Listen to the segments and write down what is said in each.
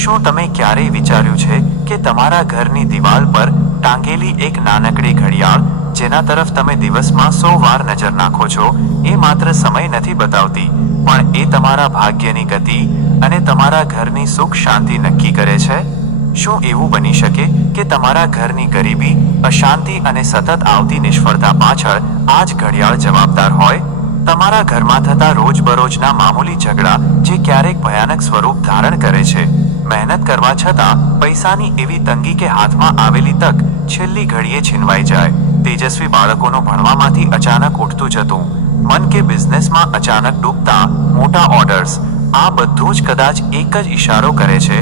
શું તમે ક્યારેય વિચાર્યું છે કે તમારા ઘરની દિવાલ પર ટાંગેલી એક નાનકડી ઘડિયાળ, જેના તરફ તમે દિવસમાં 100 વાર નજર નાખો છો, એ માત્ર સમય નથી બતાવતી, પણ એ તમારા ભાગ્યની ગતિ અને તમારા ઘરની સુખ શાંતિ નક્કી કરે છે? શું એવું બની શકે કે તમારા ઘરની ગરીબી, અશાંતિ અને સતત આવતી નિષ્ફળતા પાછળ આ જ ઘડિયાળ જવાબદાર હોય? તમારા ઘરમાં થતા રોજબરોજના મામૂલી ઝઘડા જે ક્યારેક ભયાનક સ્વરૂપ ધારણ કરે છે, મહેનત કરવા છતાં પૈસાની એવી તંગી કે હાથમાં આવેલી તક છેલ્લી ઘડીએ છીનવાઈ જાય, તેજસ્વી બાળકોનું ભણવામાંથી અચાનક ઉઠતું જતું મન કે બિઝનેસમાં અચાનક ડૂબતા મોટા ઓર્ડર્સ, આ બધું જ કદાચ એક જ ઈશારો કરે છે,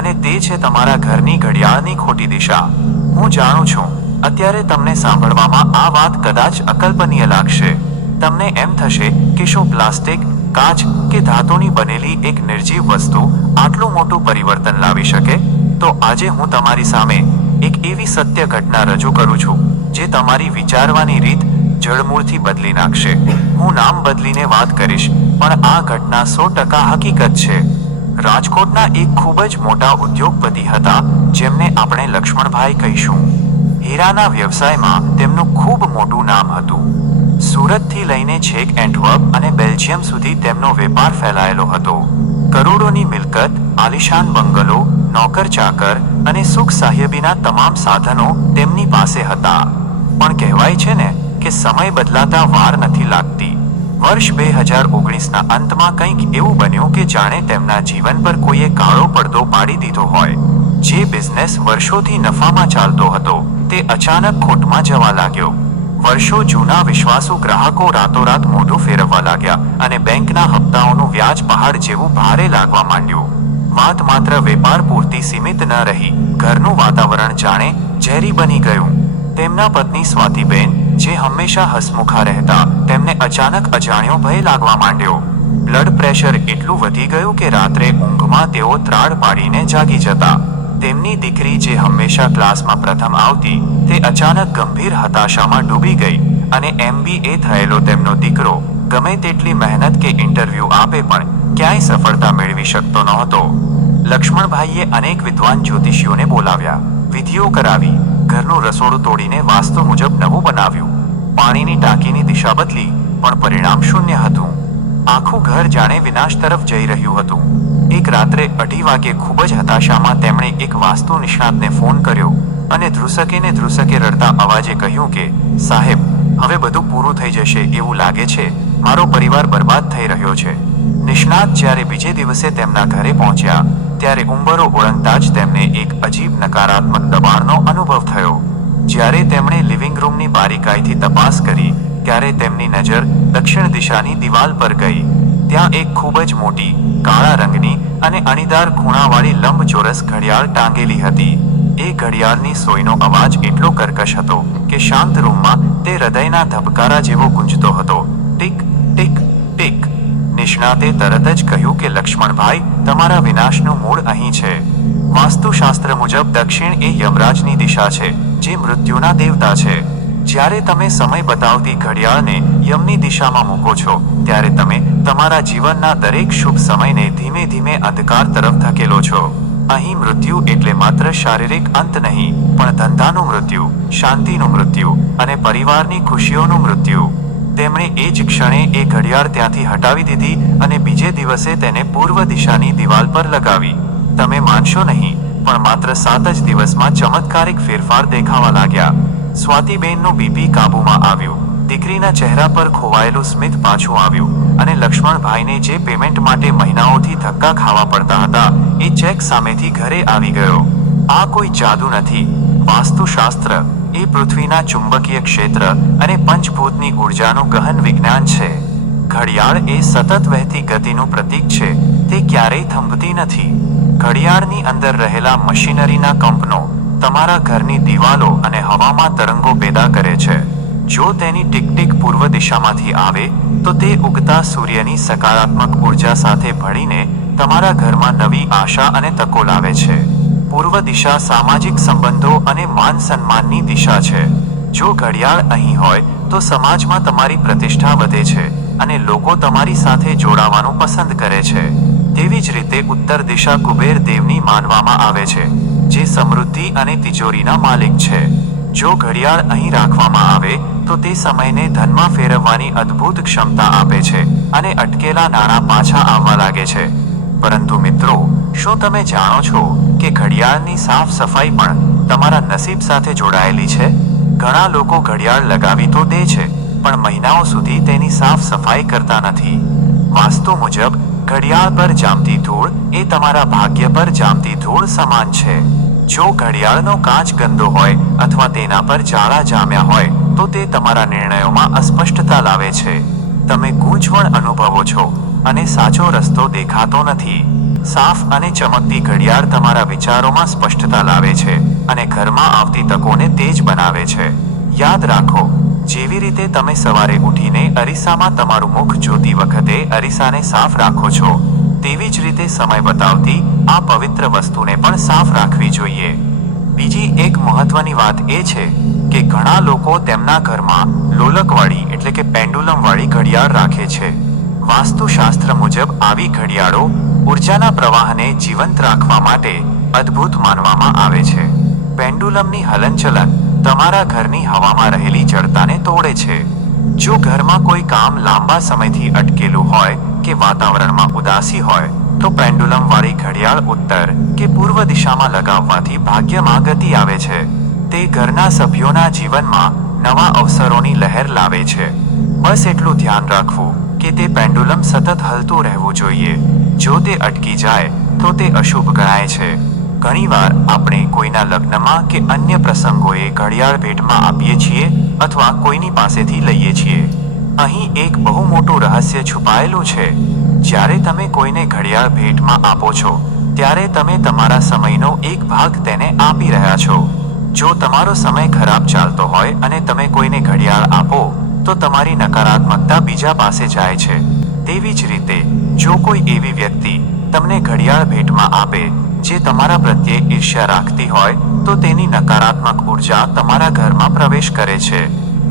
અને તે છે તમારા ઘરની ઘડિયાળની ખોટી દિશા. હું જાણું છું, અત્યારે તમને સાંભળવામાં આ વાત કદાચ અકલ્પનીય લાગશે. તમને એમ થશે કે શું પ્લાસ્ટિક, કાચ કે ધાતુની બનેલી એક નિર્જીવ વસ્તુ આટલું મોટું પરિવર્તન લાવી શકે? તો આજે હું તમારી સામે એક એવી સત્ય ઘટના રજૂ કરું છું જે તમારી વિચારવાની રીત જડમૂળથી બદલી નાખશે. હું નામ બદલીને વાત કરીશ, પણ આ ઘટના 100% હકીકત છે. રાજકોટના એક ખૂબ જ મોટા ઉદ્યોગપતિ હતા, જેમને આપણે લક્ષ્મણભાઈ કહીશું. હીરાના વ્યવસાયમાં તેમનું ખૂબ મોટું નામ હતું. સુરતથી લઈને છેક એન્ટવર્પ અને બેલ્જિયમ સુધી તેમનો વેપાર ફેલાયેલો હતો. કરોડોની મિલકત, આલિશાન બંગલો, નોકર ચાકર અને સુખ સાહેબીના તમામ સાધનો તેમની પાસે હતા. પણ કહેવાય છે ને કે સમય બદલાતા વાર નથી લાગતી. વર્ષ 2019ના અંતમાં કંઈક એવું બન્યું કે જાણે તેમના જીવન પર કોઈએ કાળો પડદો પાડી દીધો હોય. જે બિઝનેસ વર્ષોથી નફામાં ચાલતો હતો, તે અચાનક ખોટમાં જવા લાગ્યો. વર્ષો જૂના વિશ્વાસુ ગ્રાહકો રાતોરાત મોઢું ફેરવવા લાગ્યા, અને બેંકના હપ્તાઓનું વ્યાજ પહાડ જેવું ભારે લાગવા માંડ્યું. વાત માત્ર વેપાર પૂરતી સીમિત ન રહી, ઘરનું વાતાવરણ જાણે ઝેરી બની ગયું. તેમના પત્ની સ્વાતિબેન, જે હંમેશા હસમુખા રહેતા, તેમને અચાનક અજાણ્યો ભય લાગવા માંડ્યો. બ્લડ પ્રેશર એટલું વધી ગયું કે રાત્રે ઊંઘમાં તેઓ ત્રાડ પાડીને જાગી જતા. તેમની દીકરી, જે હંમેશા ક્લાસમાં પ્રથમ આવતી, તે અચાનક ગંભીર હતાશામાં ડૂબી ગઈ, અને MBA થયેલો તેમનો દીકરો ગમે તેટલી મહેનત કે ઇન્ટરવ્યૂ આપે પણ ક્યાંય સફળતા મેળવી શકતો નહોતો. લક્ષ્મણભાઈએ અનેક વિદ્વાન જ્યોતિષીઓને બોલાવ્યા, વિધિઓ કરાવી, ઘરનું રસોડું તોડીને વાસ્તુ મુજબ નવું બનાવ્યું, પાણીની ટાંકીની દિશા બદલી, પણ પરિણામ શૂન્ય હતું. આખું ઘર જાણે વિનાશ તરફ જઈ રહ્યું હતું. એક રાત્રે 2:30 વાગે ખૂબ જ હતાશામાં તેમણે એક વાસ્તુ નિષ્ણાતને ફોન કર્યો, અને ધ્રુસકે રડતા અવાજે કહ્યું કે, સાહેબ, હવે બધું પૂરું થઈ જશે એવું લાગે છે. મારો પરિવાર બરબાદ થઈ રહ્યો છે. નિષ્ણાત જ્યારે બીજે દિવસે તેમના ઘરે પહોંચ્યા, ત્યારે ઉંબરો ઓળંગતા જ તેમને એક અજીબ નકારાત્મક દબાણનો અનુભવ થયો. જ્યારે તેમણે લિવિંગ રૂમની બારીકાઈથી તપાસ કરી, ત્યારે તેમની નજર દક્ષિણ દિશાની દિવાલ પર ગઈ. ત્યાં એક ખૂબ જ મોટી, કાળા રંગની અને અણીદાર ખૂણાવાળી લંબચોરસ ઘડિયાળ ટાંગેલી હતી. એ ઘડિયાળની સોયનો અવાજ એટલો કર્કશ હતો કે શાંત રૂમમાં તે હૃદયના ધબકારા જેવો ગુંજતો હતો. Tick tick tick. નિષ્ણાતે તરત જ કહ્યું કે લક્ષ્મણભાઈ, તમારા વિનાશનું મૂળ અહીં છે. વાસ્તુશાસ્ત્ર મુજબ દક્ષિણ એ યમરાજની દિશા છે, જે મૃત્યુના દેવતા છે. જ્યારે તમે સમય બતાવતી ઘડિયાળને યમની દિશામાં મૂકો છો, ત્યારે તમે તમારા જીવનના દરેક શુભ સમયને ધીમે ધીમે અંધકાર તરફ ધકેલો છો. અહીં મૃત્યુ એટલે માત્ર શારીરિક અંત નહીં, પણ ધંધાનું મૃત્યુ, શાંતિનું મૃત્યુ અને પરિવારની ખુશીઓનું મૃત્યુ. તેમણે એ જ ક્ષણે એ ઘડિયાળ ત્યાંથી હટાવી દીધી અને બીજે દિવસે તેને પૂર્વ દિશાની દિવાલ પર લગાવી. તમે માનશો નહીં, પણ માત્ર 7 જ દિવસમાં ચમત્કારિક ફેરફાર દેખાવા લાગ્યા. સ્વાતિબેનનું બીપી કાબૂમાં આવ્યું, દીકરીના ચહેરા પર ખોવાયેલું સ્મિત પાછું આવ્યું, અને લક્ષ્મણભાઈને જે પેમેન્ટ માટે મહિનાઓથી ધક્કા ખાવા પડતા હતા, એ ચેક સામેથી ઘરે આવી ગયો. આ કોઈ જાદુ નથી. વાસ્તુશાસ્ત્ર એ પૃથ્વીના ચુંબકીય ક્ષેત્ર અને પંચભૂતની ઉર્જાનું ગહન વિજ્ઞાન છે. ઘડિયાળ એ સતત વહેતી ગતિનું પ્રતીક છે. તે ક્યારેય થંભતી નથી. ઘડિયાળની અંદર રહેલા મશીનરીના કંપનો તમારા ઘરની દિવાલો અને હવામાં તરંગો પેદા કરે છે. જો તેની ટીક-ટીક પૂર્વ દિશામાંથી આવે, તો તે ઉગતા સૂર્યની સકારાત્મક ઉર્જા સાથે ભળીને તમારા ઘરમાં નવી આશા અને તકો લાવે છે. પૂર્વ દિશા સામાજિક સંબંધો અને માન સન્માનની દિશા છે. જો ઘડિયાળ અહીં હોય, તો સમાજમાં તમારી પ્રતિષ્ઠા વધે છે અને લોકો તમારી સાથે જોડાવાનું પસંદ કરે છે. તેવી જ રીતે ઉત્તર દિશા કુબેર દેવની માનવામાં આવે છે, જે સમૃદ્ધિ અને તિજોરીના માલિક છે. જો ઘડિયાળ અહીં રાખવામાં આવે તો તે સમયને ધનમાં ફેરવવાની અદ્ભુત ક્ષમતા આપે છે અને અટકેલા નાણાં પાછા આવવા લાગે છે. પરંતુ મિત્રો, શું તમે જાણો છો કે ઘડિયાળની સાફ સફાઈ પણ તમારા નસીબ સાથે જોડાયેલી છે? ઘણા લોકો ઘડિયાળ લગાવી તો દે છે, પણ મહિનાઓ સુધી તેની સાફ સફાઈ કરતા નથી. વાસ્તુ મુજબ ઘડિયાળ પર જામતી ધૂળ એ તમારા ભાગ્ય પર જામતી ધૂળ સમાન છે. જો ઘડિયાળનો કાચ ગંદો હોય અથવા તેના પર જાળા જામ્યા હોય તો તે તમારા નિર્ણયોમાં અસ્પષ્ટતા લાવે છે. તમે ગૂંચવણ અનુભવો છો અને સાચો રસ્તો દેખાતો નથી. સાફ અને ચમકતી ઘડિયાળ તમારા વિચારોમાં સ્પષ્ટતા લાવે છે અને ઘરમાં આવતી તકોને તેજ બનાવે છે. યાદ રાખો, જેવી રીતે તમે સવારે ઉઠીને અરીસામાં તમારું મુખ જોતી વખતે અરીસાને સાફ રાખો છો, તેવી જ રીતે સમય બતાવતી આ પવિત્ર વસ્તુને પણ સાફ રાખવી જોઈએ. બીજી એક મહત્વની વાત એ છે કે ઘણા લોકો તેમના ઘરમાં લોલકવાળી એટલે કે પેન્ડુલમવાળી ઘડિયાળ રાખે છે. વાસ્તુશાસ્ત્ર મુજબ આવી ઘડિયાળો ઉર્જાના પ્રવાહને જીવંત રાખવા માટે અદ્ભુત માનવામાં આવે છે. પેન્ડુલમની હલનચલન તમારા ઘરની હવામાં રહેલી જડતાને તોડે છે. જો ઘરમાં કોઈ કામ લાંબા સમયથી અટકેલું હોય કે વાતાવરણમાં ઉદાસી હોય તો પેન્ડુલમવાળી ઘડિયાળ ઉત્તર કે પૂર્વ દિશામાં લગાવવાથી ભાગ્યમાં ગતિ આવે છે. તે ઘરના સભ્યોના જીવનમાં નવા અવસરોની લહેર લાવે છે. બસ એટલું ધ્યાન રાખવું કે તે પેન્ડુલમ સતત હલતું રહેવું જોઈએ. જો તે અટકી જાય તો તે અશુભ ગણાય છે. ઘણીવાર આપણે કોઈના લગ્નમાં કે અન્ય પ્રસંગોએ ઘડિયાળ ભેટમાં આપીએ છીએ અથવા કોઈની પાસેથી લઈએ છીએ. અહીં એક બહુ મોટું રહસ્ય છુપાયેલું છે. જ્યારે તમે કોઈને ઘડિયાળ ભેટમાં આપો છો ત્યારે તમે તમારા સમયનો એક ભાગ તેને આપી રહ્યા છો. જો તમારો સમય ખરાબ ચાલતો હોય અને તમે કોઈને ઘડિયાળ આપો તો તમારી નકારાત્મકતા બીજા પાસે જાય છે. તેવી જ રીતે જો કોઈ એવી વ્યક્તિ તમને ઘડિયાળ ભેટમાં આપે જે તમારા પ્રત્યે ઈર્ષ્યા રાખતી હોય તો તેની નકારાત્મક ઉર્જા તમારા ઘરમાં પ્રવેશ કરે છે.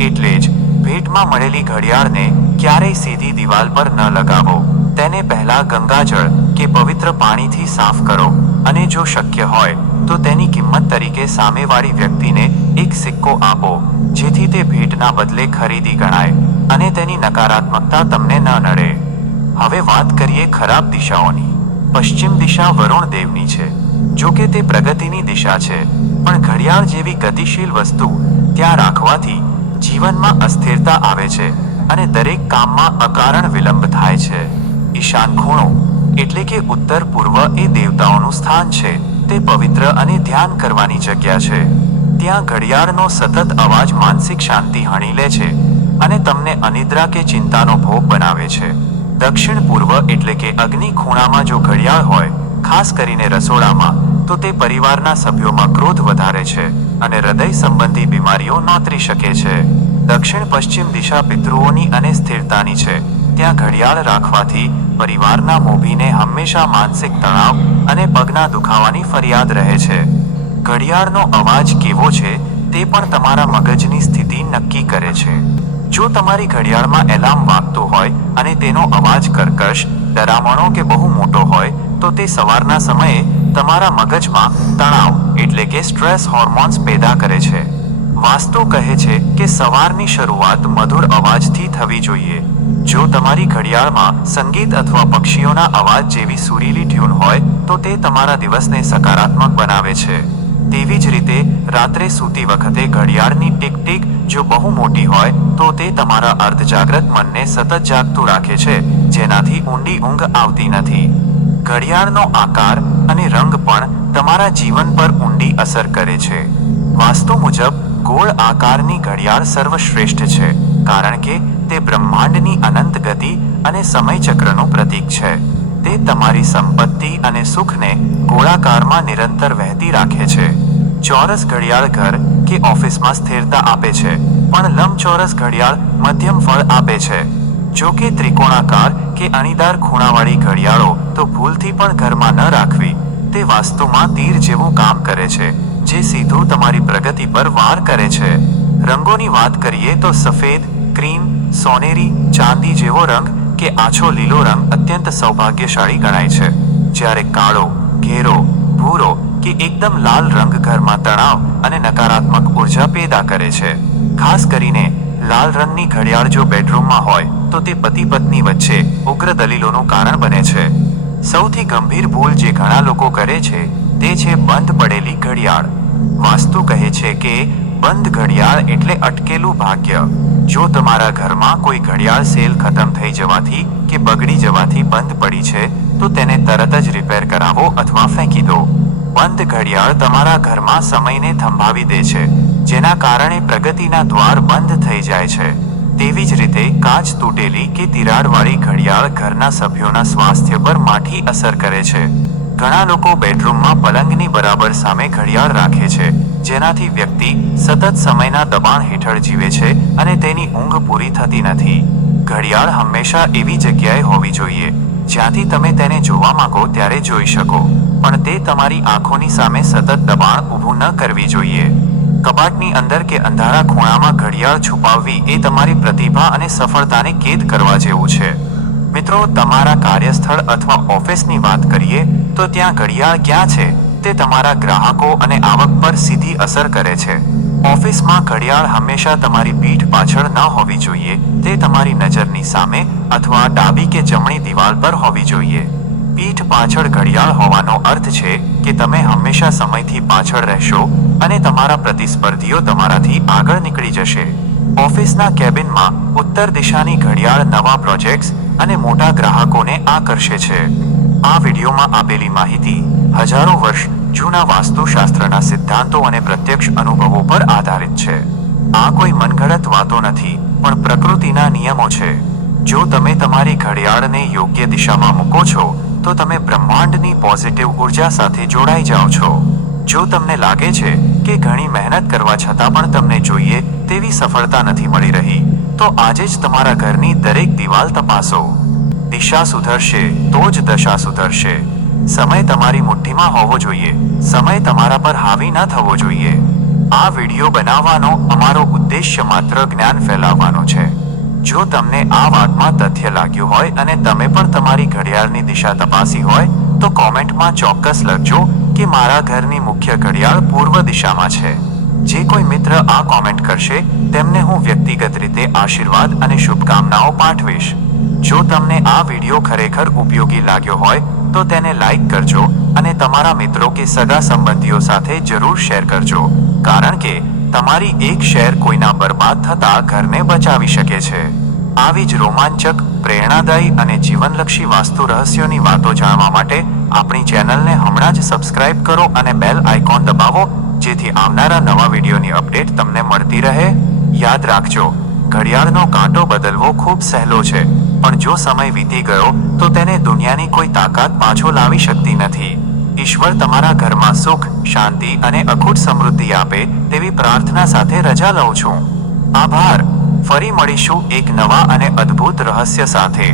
એટલે જ ભેટમાં મળેલી ઘડિયાળને ક્યારેય સીધી દિવાલ પર ન લગાવો. તેને પહેલા ગંગાજળ કે પવિત્ર પાણીથી સાફ કરો અને જો શક્ય હોય તો તેની કિંમત તરીકે સામેવાળી વ્યક્તિને એક સિક્કો આપો, જેથી તે ભેટના બદલે ખરીદી ગણાય અને તેની નકારાત્મકતા તમને ન નડે. હવે વાત કરીએ ખરાબ દિશાઓની. પશ્ચિમ દિશા વરુણ દેવની છે. જો કે તે પ્રગતિની દિશા છે, પણ ઘડિયાળ જેવી ગતિશીલ વસ્તુ ત્યાં રાખવાથી જીવનમાં અસ્થિરતા આવે છે અને દરેક કામમાં અકારણ વિલંબ થાય છે. ઈશાન ખૂણો એટલે કે ઉત્તર પૂર્વ એ દેવતાઓનું સ્થાન છે. તે પવિત્ર અને ધ્યાન કરવાની જગ્યા છે. ત્યાં ઘડિયાળનો સતત અવાજ માનસિક શાંતિ હણી લે છે અને તમને અનિદ્રા કે ચિંતાનો ભોગ બનાવે છે. દક્ષિણ પૂર્વ એટલે કે અગ્નિ ખૂણામાં જો ઘડિયાળ હોય, ખાસ કરીને રસોડામાં, તો તે પરિવારના સભ્યોમાં ક્રોધ વધારે છે અને હૃદય સંબંધી બીમારીઓ નોતરી શકે છે. દક્ષિણ પશ્ચિમ દિશા પિતૃઓની અને સ્થિરતાની છે. ત્યાં ઘડિયાળ રાખવાથી પરિવારના મોભીને હંમેશા માનસિક તણાવ અને પગના દુખાવાની ફરિયાદ રહે છે. ઘડિયાળનો અવાજ કેવો છે તે પણ તમારા મગજની સ્થિતિ નક્કી કરે છે. જો તમારી ઘડિયાળમાં એલાર્મ વાગતો હોય અને તેનો અવાજ કર્કશ, ડરામણો કે બહુ મોટો હોય તો તે સવારના સમયે તમારા મગજમાં તણાવ એટલે કે સ્ટ્રેસ હોર્મોન્સ પેદા કરે છે. વાસ્તુ કહે છે કે સવારની શરૂઆત મધુર અવાજથી થવી જોઈએ. જો તમારી ઘડિયાળમાં સંગીત અથવા પક્ષીઓના અવાજ જેવી સુરીલી ટ્યુન હોય તો તે તમારા દિવસને સકારાત્મક બનાવે છે. તેવી જ રીતે રાત્રે સૂતી વખતે ઘડિયાળની ટીક ટીક જો બહુ મોટી હોય તો તે તમારા અર્ધજાગ્રત મનને સતત જાગતું રાખે છે, જેનાથી ઊંડી ઊંઘ આવતી નથી. ઘડિયાળનો આકાર અને રંગ પણ તમારા જીવન પર ઊંડી અસર કરે છે. વાસ્તુ મુજબ ગોળ આકારની ઘડિયાળ સર્વશ્રેષ્ઠ છે, કારણ કે તે બ્રહ્માંડની અનંત ગતિ અને સમયચક્રનું પ્રતીક છે. તે તમારી સંપત્તિ અને સુખને ગોળાકારમાં નિરંતર વહેતી રાખે છે. ચોરસ ઘડિયાળ ઘર કે ઓફિસમાં સ્થિરતા આપે છે, પણ લંબચોરસ ઘડિયાળ મધ્યમ ફળ આપે છે. જો કે ત્રિકોણાકાર કે અણીદાર ખૂણાવાળી ઘડિયાળો તો ભૂલથી પણ ઘરમાં ન રાખવી. તે વાસ્તુમાં તીર જેવું કામ કરે છે, જે સીધું તમારી પ્રગતિ પર વાર કરે છે. રંગોની વાત કરીએ તો સફેદ, ક્રીમ, સોનેરી, ચાંદી જેવો રંગ કે આછો લીલો રંગ અત્યંત સૌભાગ્યશાળી ગણાય છે, જ્યારે કાળો, ઘેરો, ભૂરો કે એકદમ લાલ રંગ ઘરમાં તણાવ અને નકારાત્મક ઉર્જા પેદા કરે છે. ખાસ કરીને લાલ રંગની ઘડિયાળ જો બેડરૂમમાં હોય તો તે પતિ પત્ની વચ્ચે ઉગ્ર દલીલોનું કારણ બને છે. સૌથી ગંભીર ભૂલ જે ઘણા લોકો કરે છે તે છે બંધ પડેલી ઘડિયાળ. વાસ્તુ કહે છે કે બંધ ઘડિયાળ એટલે અટકેલું ભાગ્ય. જો તમારા ઘરમાં કોઈ ઘડિયાળ સેલ ખતમ થઈ જવાથી કે બગડી જવાથી બંધ પડી છે તો તેને તરત જ રિપેર કરાવો અથવા ફેંકી દો. બંધ ઘડિયાળ તમારા ઘરમાં સમયને થંભાવી દે છે, જેના કારણે પ્રગતિના દ્વાર બંધ થઈ જાય છે. તેવી જ રીતે કાચ તૂટેલી કે તિરાડવાળી ઘડિયાળ ઘરના સભ્યોના સ્વાસ્થ્ય પર માઠી અસર કરે છે. ઘણા લોકો બેડરૂમમાં પલંગની બરાબર સામે ઘડિયાળ રાખે છે, જેનાથી વ્યક્તિ સતત સમયના દબાણ હેઠળ જીવે છે અને તેની ઊંઘ પૂરી થતી નથી. ઘડિયાળ હંમેશા એવી જગ્યાએ હોવી જોઈએ જ્યાંથી તમે તેને જોવા માંગો ત્યારે જોઈ શકો, પણ તે તમારી આંખોની સામે સતત દબાણ ઊભું ન કરવી જોઈએ. કબાટની અંદર કે અંધારા ખૂણામાં ઘડિયાળ છુપાવવી એ તમારી પ્રતિભા અને સફળતાને કેદ કરવા જેવું છે. મિત્રો, તમારા કાર્યસ્થળ અથવા ઓફિસની વાત કરીએ તો ત્યાં ઘડિયાળ ક્યાં છે તે તમારા ગ્રાહકો અને આવક પર સીધી અસર કરે છે. ઓફિસમાં ઘડિયાળ હંમેશા તમારી પીઠ પાછળ ન હોવી જોઈએ, તે તમારી નજરની સામે અથવા ડાબી કે જમણી દિવાલ પર હોવી જોઈએ. પીઠ પાછળ ઘડિયાળ હોવાનો અર્થ છે કે તમે હંમેશા સમયથી પાછળ રહેશો અને તમારા પ્રતિસ્પર્ધીઓ તમારાથી આગળ નીકળી જશે. ઓફિસના કેબિનમાં ઉત્તર દિશાની ઘડિયાળ નવા પ્રોજેક્ટ્સ અને મોટા ગ્રાહકોને આકર્ષે છે. આ વિડીયોમાં આપેલી માહિતી હજારો વર્ષ જૂના વાસ્તુશાસ્ત્રના સિદ્ધાંતો અને પ્રત્યક્ષ અનુભવો પર આધારિત છે. આ કોઈ મનગઢંત વાતો નથી, પણ પ્રકૃતિના નિયમો છે. જો તમે તમારી ઘડિયાળને યોગ્ય દિશામાં મૂકો છો તો તમે બ્રહ્માંડની પોઝિટિવ ઉર્જા સાથે જોડાઈ જાઓ છો. જો તમને લાગે છે કે ઘણી મહેનત કરવા છતાં પણ તમને જોઈએ તેવી સફળતા નથી મળી રહી, તો આજે જ તમારા ઘરની દરેક દિવાલ તપાસો. દિશા સુધરશે તો જ દશા સુધરશે. સમય તમારી મુઠ્ઠીમાં હોવો જોઈએ, સમય તમારા પર હાવી ન થવો જોઈએ. આ વિડીયો બનાવવાનો અમારો ઉદ્દેશ્ય માત્ર જ્ઞાન ફેલાવવાનો છે. જો તમને આ વાતમાં તથ્ય લાગ્યું હોય અને તમે પણ તમારી ઘડિયાળની દિશા તપાસી હોય તો કોમેન્ટમાં ચોક્કસ લખજો કે મારા ઘરની મુખ્ય ઘડિયાળ પૂર્વ દિશામાં છે. જે કોઈ મિત્ર આ કોમેન્ટ કરશે તેમને હું વ્યક્તિગત રીતે આશીર્વાદ અને શુભકામનાઓ પાઠવીશ. જો તમને આ વિડીયો ખરેખર ઉપયોગી લાગ્યો હોય તો તેને લાઈક કરજો અને તમારા મિત્રો કે સગા સંબંધીઓ સાથે જરૂર શેર કરજો, કારણ કે તમારી એક શેર કોઈના બરબાદ થતા ઘરને બચાવી શકે છે. આવી જ રોમાંચક, પ્રેરણાદાયી અને જીવનલક્ષી વાસ્તુ રહસ્યોની વાતો જાણવા માટે આપણી ચેનલને હમણાં જ સબસ્ક્રાઇબ કરો અને બેલ આઇકોન દબાવો, જેથી આવનારા નવા વિડીયોની અપડેટ તમને મળતી રહે. યાદ રાખજો, ઘડિયાળનો કાંટો બદલવો ખૂબ સહેલો છે, પણ જો સમય વીતી ગયો તો તેને દુનિયાની કોઈ તાકાત પાછો લાવી શકતી નથી. ઈશ્વર તમારા ઘરમાં સુખ, શાંતિ અને અખૂટ સમૃદ્ધિ આપે તેવી પ્રાર્થના સાથે રજા લઉં છું. આભાર. ફરી મળીશું એક નવા અને અદ્ભુત રહસ્ય સાથે.